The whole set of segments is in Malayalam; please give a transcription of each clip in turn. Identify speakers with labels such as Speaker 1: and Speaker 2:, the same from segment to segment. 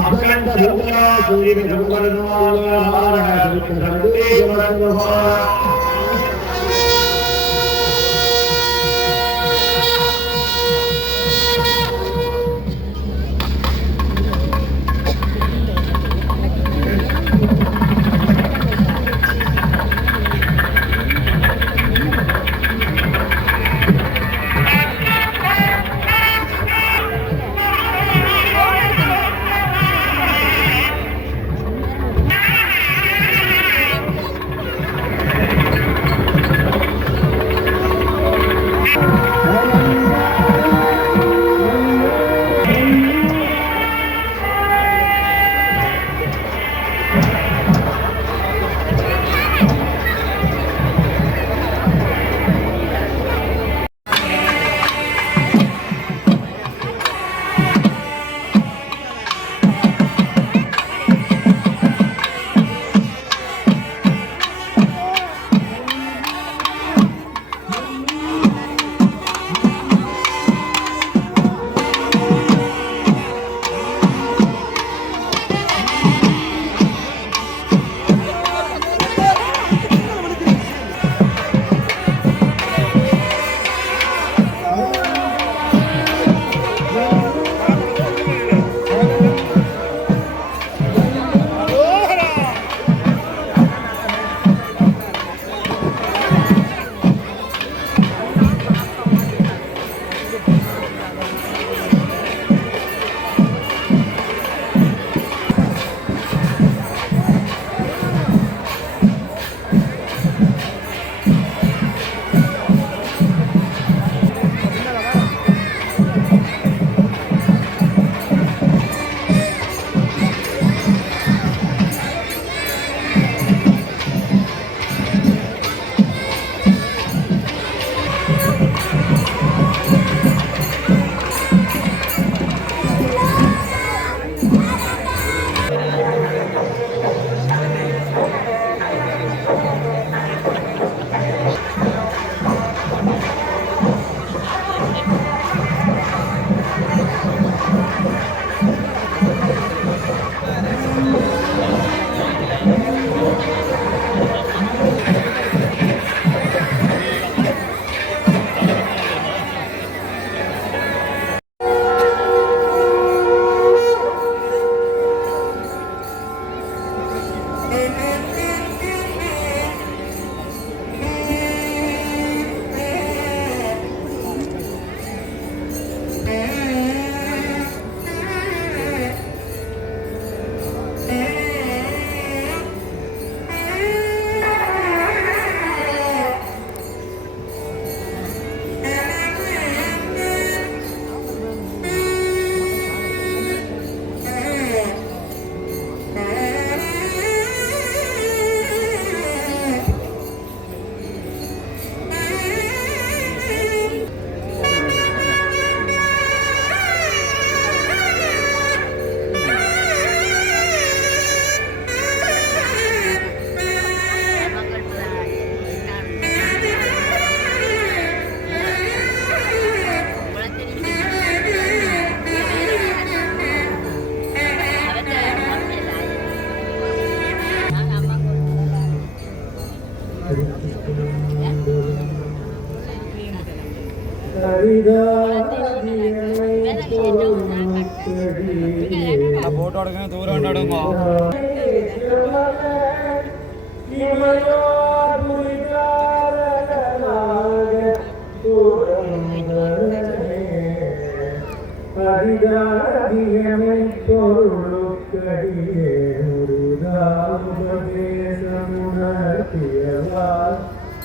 Speaker 1: அகண்ட சூத்ரா சூரிய சம்பரனால சர்வே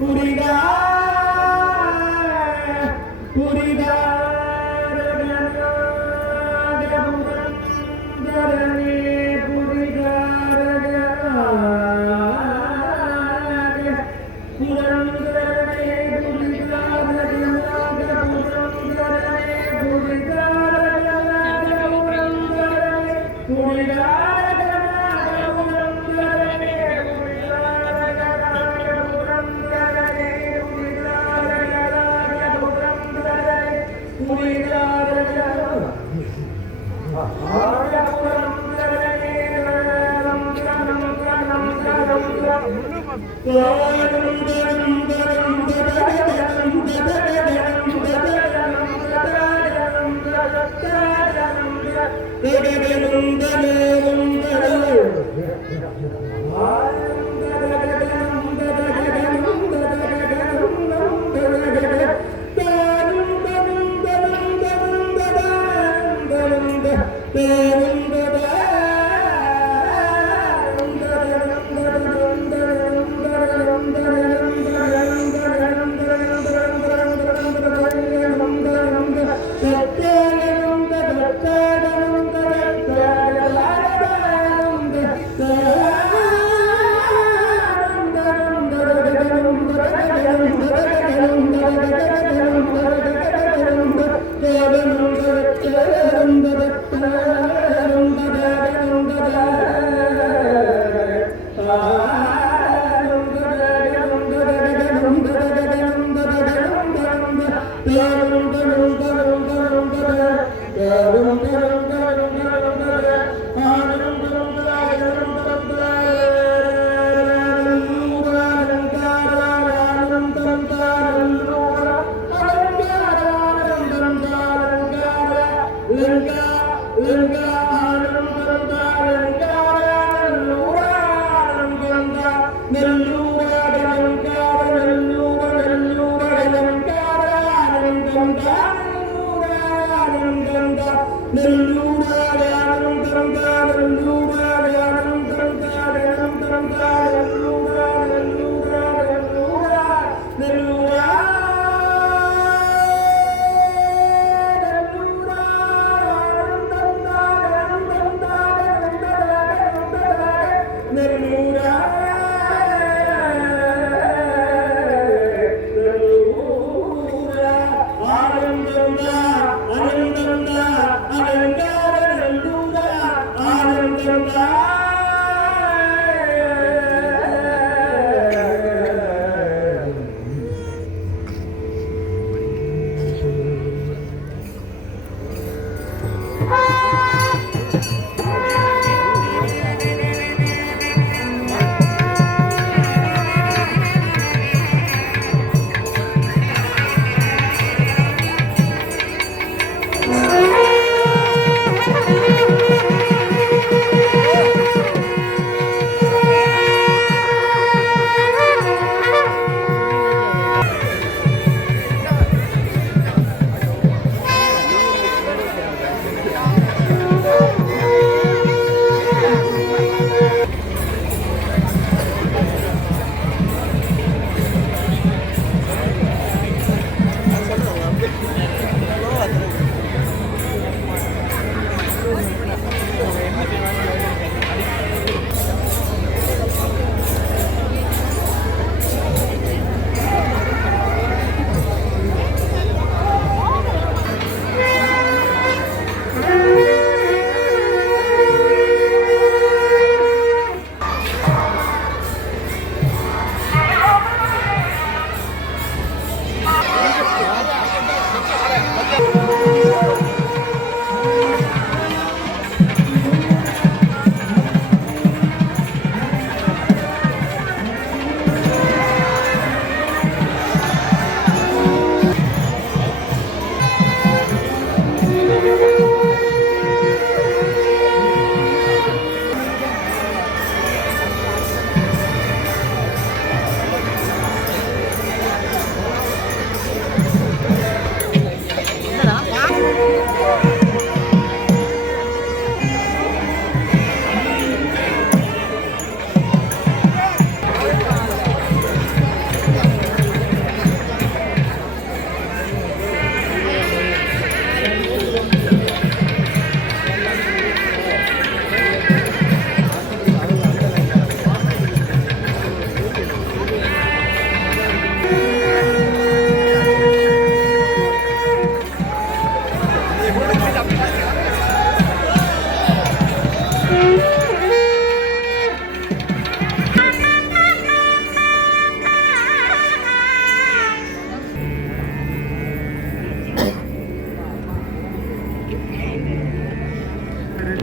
Speaker 2: 우리가 Yeah.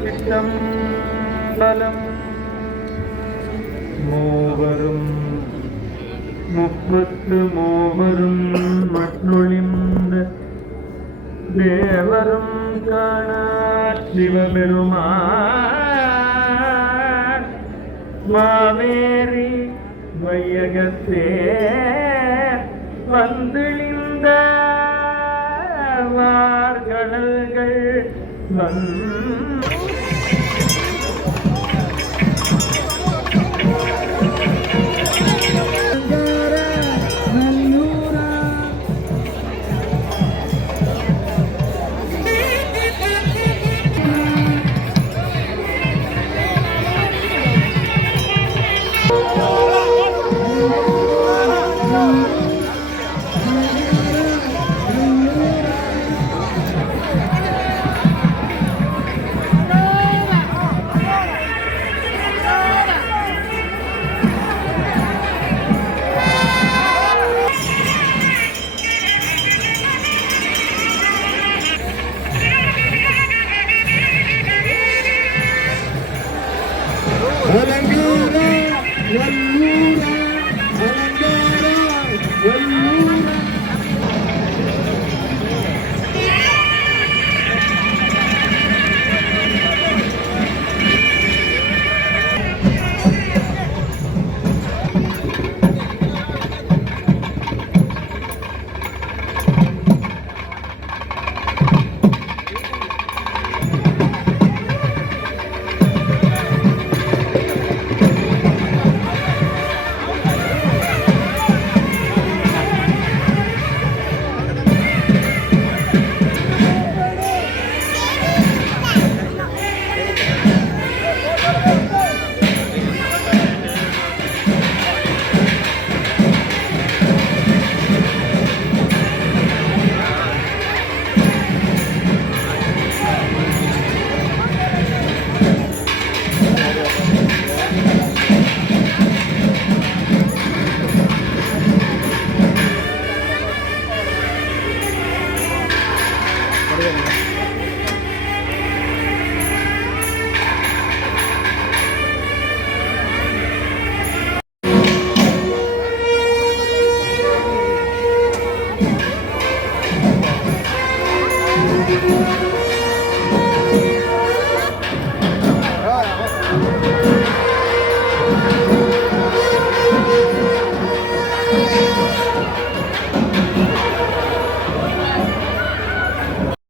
Speaker 2: കിട്ടം ബലം മൂവരും. മുപ്പത്ത് മൂവരും മണ്ണൊളിന്ത് ദേവരും കാണാ ശിവപെരുമാ മാവേറി വയ്യകത്തേ വന്തിളി வந்து Yeah.